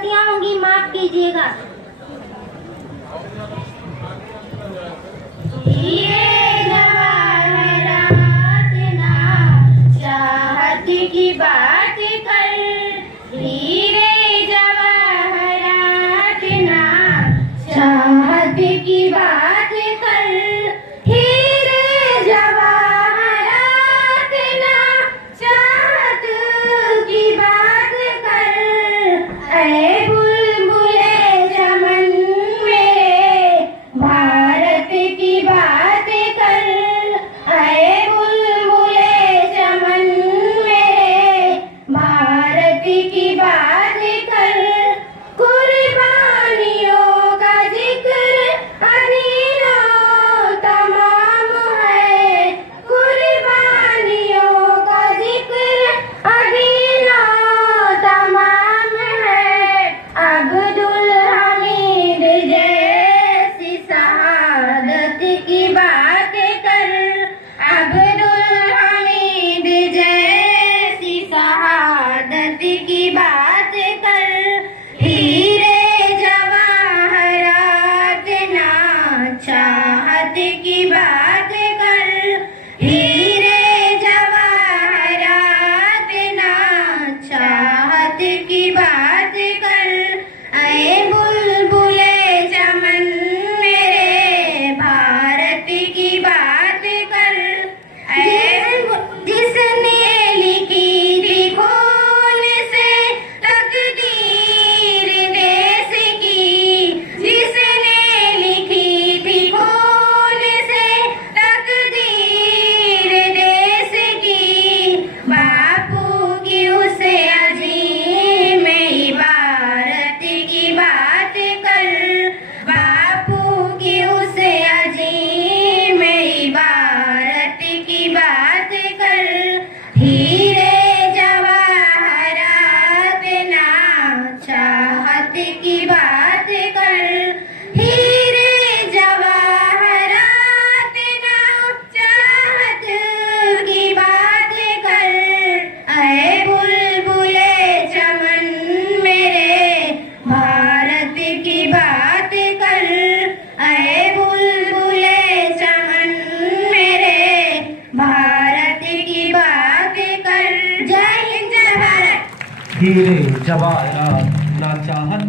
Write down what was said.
गलतियां होंगी, माफ कीजिएगा। हीरे जवाहरात ना चाहत की बात कर, हीरे जवाहरात ना चाहत की बात कर, हीरे जवाहरात ना चाहत की बात कर। ऐ बुलबुले चमन मेरे भारत की बात कर, ऐ बुलबुले चमन मेरे भारत की बात कर। कुर्बानियों का जिक्र अदीनों तमाम है, कुर्बानियों का जिक्र अदीनों तमाम है। अब्दुल हमीद जैसी शहादत की बात कर, अब्दुल हमीद जैसी शहादत की बात कर। हीरे जवाहरात ना चाहत की बात कर, हीरे जवाहरात ना चाहत की बात कर। ऐ बुलबुले चमन मेरे भारत की बात कर। जिसने लिखी थी खून से तकदीर देश की, जिसने लिखी थी खून से तकदीर देश की। बापू की उसे अजीम इबारत की बात कर, बापू की उसे अजीम इबारत की बात कर। हीरे जवाहरात ना चाहत की बात कर, हीरे जवाहरात ना चाहत की बात कर। ऐ बुलबुले चमन मेरे भारत की बात कर, ऐ बुलबुले चमन मेरे भारत की बात कर। जय हिंद जय भारत। हीरे जवाहरात ना चाहत